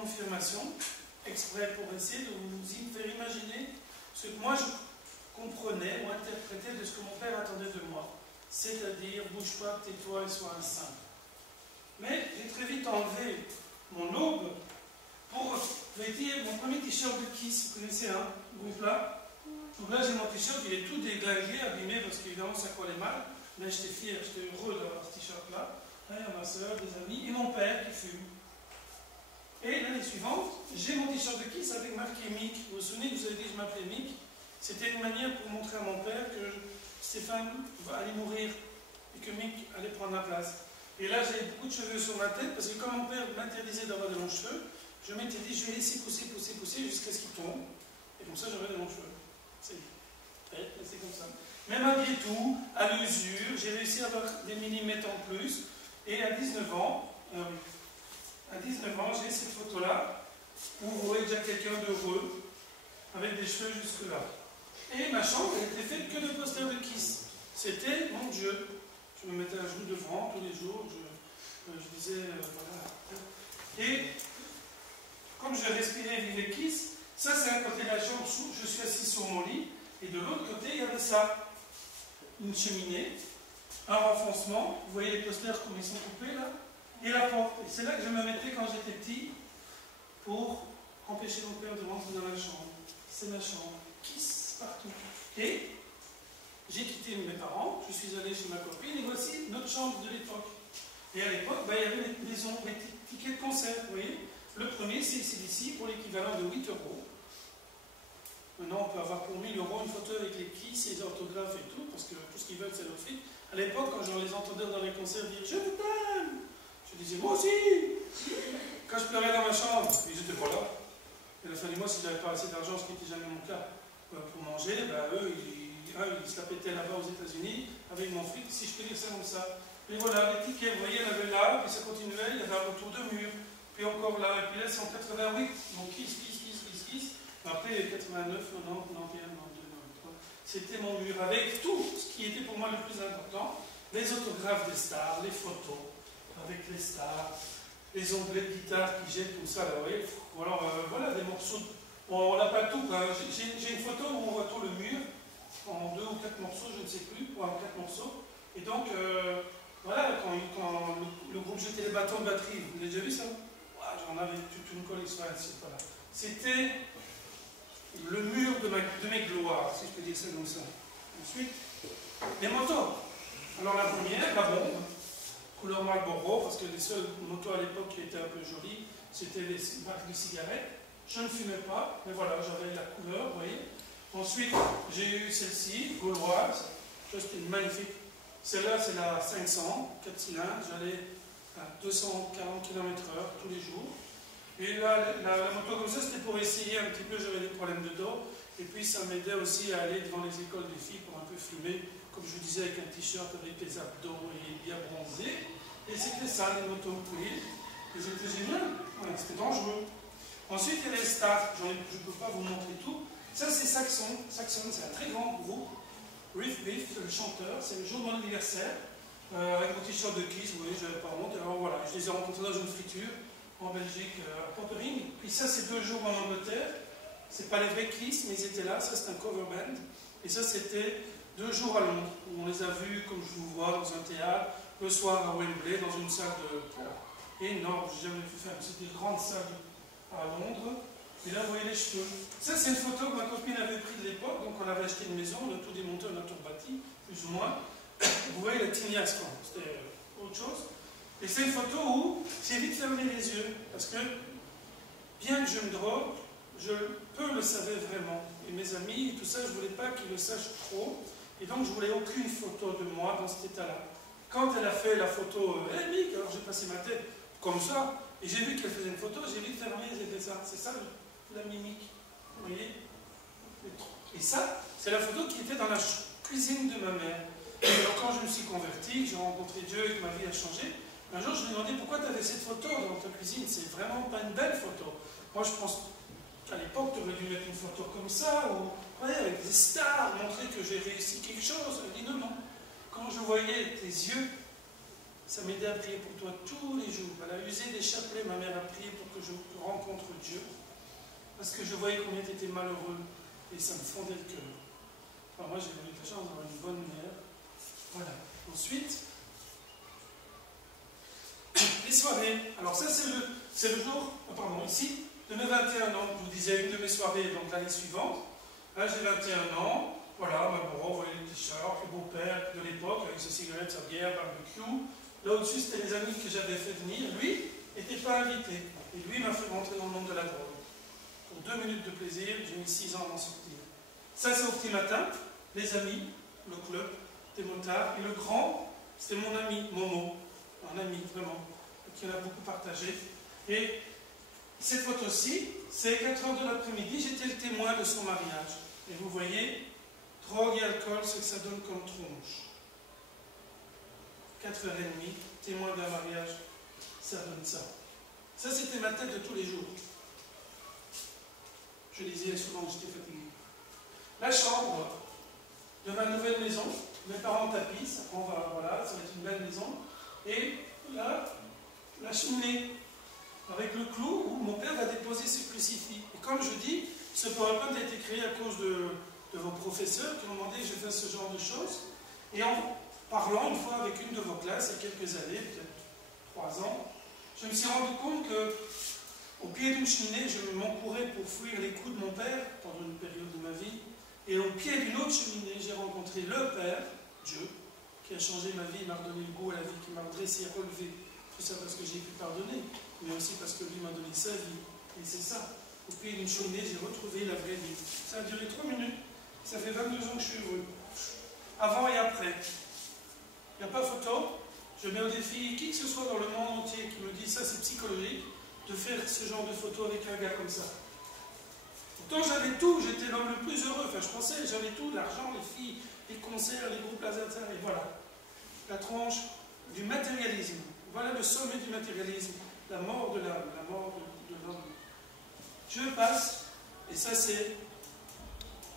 confirmation, exprès pour essayer de vous faire imaginer ce que moi je comprenais ou interprétais de ce que mon père attendait de moi. C'est-à-dire, bouge pas, tais-toi et sois un saint. Mais j'ai très vite enlevé mon aube pour vêtir mon premier t-shirt de Kiss. Vous connaissez, hein, ce groupe-là? Donc là, j'ai mon t-shirt, il est tout déglingué, abîmé, parce qu'évidemment, ça collait mal. Mais j'étais fier, j'étais heureux d'avoir ce t-shirt-là. Il y a ma soeur, des amis, et mon père qui fume. Et l'année suivante, j'ai mon t-shirt de Kiss avec marqué Mick. Vous vous souvenez que je vous avez dit que je m'appelais Mick? C'était une manière pour montrer à mon père que Stéphane allait mourir et que Mick allait prendre la place. Et là, j'avais beaucoup de cheveux sur ma tête, parce que comme mon père m'interdisait d'avoir de longs cheveux, je m'étais dit, je vais laisser pousser, pousser, pousser jusqu'à ce qu'il tombe. Et comme ça, j'aurai de longs cheveux. C'est comme ça. Mais malgré tout, à l'usure, j'ai réussi à avoir des millimètres en plus. Et à 19 ans, j'ai cette photo-là, où vous voyez déjà quelqu'un d'heureux, avec des cheveux jusque-là. Et ma chambre, elle était faite que de posters de Kiss. C'était mon Dieu. Je me mettais à genoux devant tous les jours, je disais, voilà. Et comme je respirais vivais Kiss, ça c'est un côté de la chambre où je suis assis sur mon lit, et de l'autre côté, il y avait ça. Une cheminée, un renfoncement, vous voyez les posters comme ils sont coupés là, et la porte. Et c'est là que je me mettais quand j'étais petit, pour empêcher mon père de rentrer dans la chambre. C'est ma chambre. Kiss partout. Et j'ai quitté mes parents, je suis allé chez ma copine, et voici notre chambre de l'époque. Et à l'époque, il y avait les maisons, les tickets de concert, vous voyez. Le premier, c'est ici, pour l'équivalent de 8 €. Maintenant, on peut avoir pour 1 000 € une photo avec les Kiss, les orthographes et tout, parce que tout ce qu'ils veulent, c'est leur fric. À l'époque, quand je les entendais dans les concerts dire « Je t'aime », je disais « Moi aussi ». Quand je pleurais dans ma chambre, ils étaient pas là. Et la fin du mois, si je n'avais pas assez d'argent, ce qui n'était jamais mon cas, pour manger, eux, ils se la pétaient là-bas aux États-Unis avec mon fric, si je peux dire ça comme ça. Et voilà, les tickets, vous voyez, il y en avait là, puis ça continuait, il y avait un retour de mur, puis encore là, et puis là, c'est en 88, donc Kiss. Après, 89, 90, 91, 92, 93, c'était mon mur avec tout ce qui était pour moi le plus important, les autographes des stars, les photos avec les stars, les onglets de guitare qui jettent comme ça, là, vous voyez. Ou alors, voilà, des morceaux. Bon, on n'a pas tout, hein. J'ai une photo où on voit tout le mur, en 2 ou 4 morceaux, je ne sais plus, ou en 4 morceaux. Et donc, voilà, quand le groupe jetait les bâtons de batterie, vous avez déjà vu ça? J'en avais toute une collection là-dessus, voilà. C'était le mur de mes gloires, si je peux dire ça comme ça. Ensuite, les motos. Alors la première, la bombe, couleur Marlboro, parce que les seules motos à l'époque qui étaient un peu jolies, c'était les marques de cigarettes. Je ne fumais pas, mais voilà, j'avais la couleur, vous voyez. Ensuite, j'ai eu celle-ci, gauloise. Ça, c'était magnifique. Celle-là, c'est la 500, 4 cylindres. J'allais à 240 km/h tous les jours. Et là, la moto comme ça, c'était pour essayer un petit peu, j'avais des problèmes de dos. Et puis, ça m'aidait aussi à aller devant les écoles des filles pour un peu fumer, comme je vous disais, avec un t-shirt avec des abdos et bien bronzé. Et c'était ça, les motos, vous voyez. Et c'était génial. Ouais, c'était dangereux. Ensuite, il y a les stars. Je ne peux pas vous montrer tout. Ça, c'est Saxon. Saxon, c'est un très grand groupe. Riff Biff, le chanteur, c'est le jour de mon anniversaire. Avec mon t-shirt de Kiss, vous voyez, je n'avais pas honte. Alors voilà, je les ai rencontrés dans une friture en Belgique, à Pottering. Puis ça, c'est 2 jours en Angleterre. C'est pas les vrais Kiss, mais ils étaient là. Ça, c'est un cover band. Et ça, c'était 2 jours à Londres, où on les a vus, comme je vous vois, dans un théâtre, le soir à Wembley, dans une salle de... énorme, j'ai jamais vu faire. C'était une grande salle à Londres. Et là, vous voyez les cheveux. Ça, c'est une photo que ma copine avait prise de l'époque. Donc, on avait acheté une maison, on a tout démonté, on a tout bâti, plus ou moins. Vous voyez la tignasse, quoi. C'était autre chose. Et c'est une photo où j'ai vite fermé les yeux. Parce que, bien que je me drogue, peu le savaient vraiment. Et mes amis, et tout ça, je ne voulais pas qu'ils le sachent trop. Et donc, je ne voulais aucune photo de moi dans cet état-là. Quand elle a fait la photo, hey, Mick, alors j'ai passé ma tête comme ça. Et j'ai vu qu'elle faisait une photo, j'ai vite fermé, j'ai fait ça. C'est ça la mimique. Vous voyez? Et ça, c'est la photo qui était dans la cuisine de ma mère. Et alors, quand je me suis converti, j'ai rencontré Dieu et que ma vie a changé, un jour, je lui ai demandé pourquoi tu avais cette photo dans ta cuisine. C'est vraiment pas une belle photo. Moi, je pense qu'à l'époque, tu aurais dû mettre une photo comme ça, ou ouais, avec des stars, montrer que j'ai réussi quelque chose. Elle dit non, non. Quand je voyais tes yeux, Ça m'aidait à prier pour toi tous les jours. Elle a usé des chapelets, ma mère a prié pour que je rencontre Dieu. Parce que je voyais combien tu étais malheureux. Et ça me fondait le cœur. Enfin, moi, j'ai eu la chance d'avoir une bonne mère. Voilà. Ensuite, les soirées. Alors ça, c'est le jour, pardon, ici, de mes 21 ans. Je vous disais, une de mes soirées, donc l'année suivante. Là, j'ai 21 ans. Voilà, ma bon, vous voyez les t-shirts, le beau-père de l'époque, avec ses cigarettes, sa bière, barbecue. Là au-dessus, c'était les amis que j'avais fait venir. Lui n'était pas invité. Et lui m'a fait rentrer dans le monde de la drogue. Pour 2 minutes de plaisir, j'ai mis 6 ans à m'en sortir. Ça, c'est au petit matin. Les amis, le club, des motards. Et le grand, c'était mon ami, Momo. Un ami, vraiment, qui en a beaucoup partagé. Et cette photo-ci, c'est 4h de l'après-midi. J'étais le témoin de son mariage. Et vous voyez, drogue et alcool, ce que ça donne comme tronche. 4h30, témoin d'un mariage, ça donne ça. Ça, c'était ma tête de tous les jours. Je lisais souvent que j'étais fatigué. La chambre de ma nouvelle maison, mes parents tapissent, voilà, ça va être une belle maison. Et là, la cheminée, avec le clou où mon père va déposer ses crucifix. Et comme je dis, ce PowerPoint a été créé à cause de vos professeurs qui ont demandé que je fasse ce genre de choses. Et en parlant une fois avec une de vos classes, il y a quelques années, peut-être 3 ans, je me suis rendu compte que au pied d'une cheminée, je m'encourais pour fuir les coups de mon père pendant une période de ma vie. Et au pied d'une autre cheminée, j'ai rencontré le Père, Dieu, qui a changé ma vie, m'a redonné le goût à la vie, qui m'a redressé, relevé. Tout ça parce que j'ai pu pardonner, mais aussi parce que lui m'a donné sa vie. Et c'est ça. Au pied d'une cheminée, j'ai retrouvé la vraie vie. Ça a duré 3 minutes. Ça fait 22 ans que je suis heureux. Avant et après. Il n'y a pas photo. Je mets au défi qui que ce soit dans le monde entier qui me dit ça, c'est psychologique, de faire ce genre de photo avec un gars comme ça. Pourtant, j'avais tout. J'étais l'homme le plus heureux. Enfin, je pensais, j'avais tout, l'argent, les filles, les concerts, les groupes Lazare, et voilà. La tranche du matérialisme. Voilà le sommet du matérialisme. La mort de l'âme, la mort de l'homme. Dieu passe, et ça c'est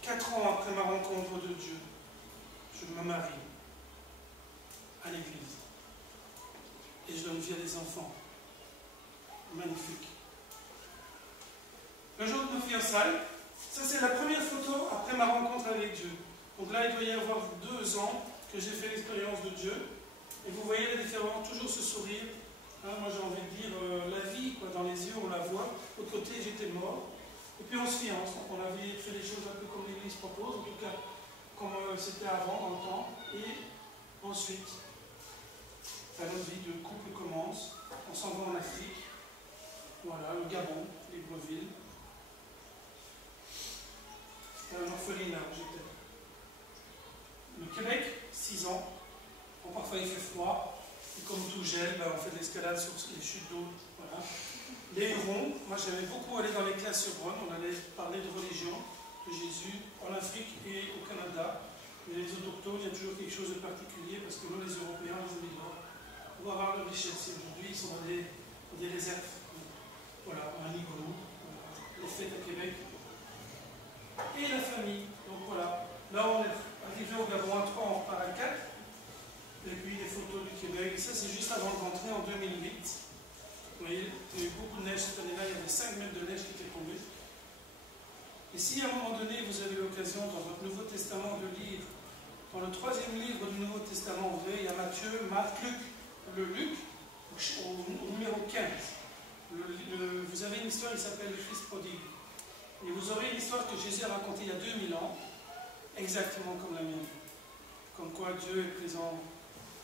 4 ans après ma rencontre de Dieu. Je me marie à l'église. Et je donne vie à des enfants. Magnifique. Le jour de nos fiançailles, ça c'est la première photo après ma rencontre avec Dieu. Donc là, il doit y avoir 2 ans que j'ai fait l'expérience de Dieu. Et vous voyez la différence, toujours ce sourire. Hein, moi j'ai envie de dire, la vie, quoi, dans les yeux, on la voit. De l'autre côté, j'étais mort. Et puis on se fiance. Donc on avait fait les choses un peu comme l'Église propose, en tout cas comme c'était avant, dans le temps. Et ensuite, notre vie de couple commence. On s'en va en Afrique. Voilà, le Gabon, Libreville. C'était un orphelinat, j'étais. Le Québec, 6 ans. Bon, parfois il fait froid. Et comme tout gèle, on fait de l'escalade sur les chutes d'eau. Voilà. Les Hurons, moi j'aimais beaucoup aller dans les classes sur Rhône. On allait parler de religion, de Jésus, en Afrique et au Canada. Mais les autochtones, il y a toujours quelque chose de particulier parce que nous, les Européens, les immigrants, on va avoir leur richesse. Aujourd'hui, ils sont dans des réserves. Voilà, on a un Igloo, les fêtes à Québec. Et la famille. Donc voilà. Là, on est arrivé au Gabon à 3, on repart à 4. Et puis les photos du Québec. Et ça, c'est juste avant de rentrer en 2008. Vous voyez, il y a eu beaucoup de neige cette année-là. Il y avait 5 mètres de neige qui étaient tombés. Et si à un moment donné, vous avez l'occasion, dans votre Nouveau Testament, de lire, dans le 3e livre du Nouveau Testament, vous voyez, il y a Matthieu, Marc, Luc. Le Luc, au numéro 15. Vous avez une histoire qui s'appelle le Fils prodigue. Et vous aurez une histoire que Jésus a racontée il y a 2000 ans, exactement comme la mienne. Comme quoi Dieu est présent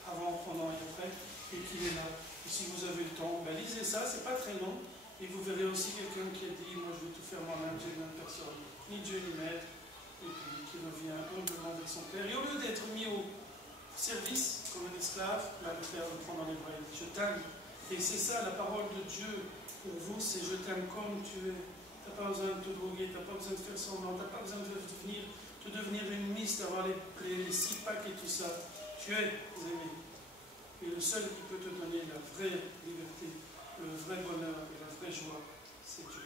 avant, pendant et après, et qu'il est là. Et si vous avez le temps, lisez ça, c'est pas très long, et vous verrez aussi quelqu'un qui a dit, moi je vais tout faire moi-même, j'ai même personne, ni Dieu ni maître, et puis qui revient humblement avec son Père. Et au lieu d'être mis au service, comme un esclave, là le Père le prend dans les bras, il dit, je t'aime. Et c'est ça, la parole de Dieu pour vous, c'est je t'aime comme tu es. Tu n'as pas besoin de te droguer, tu n'as pas besoin de faire semblant, tu n'as pas besoin de devenir une miss, d'avoir les 6 packs et tout ça. Tu es aimé. Et le seul qui peut te donner la vraie liberté, le vrai bonheur et la vraie joie, c'est Dieu.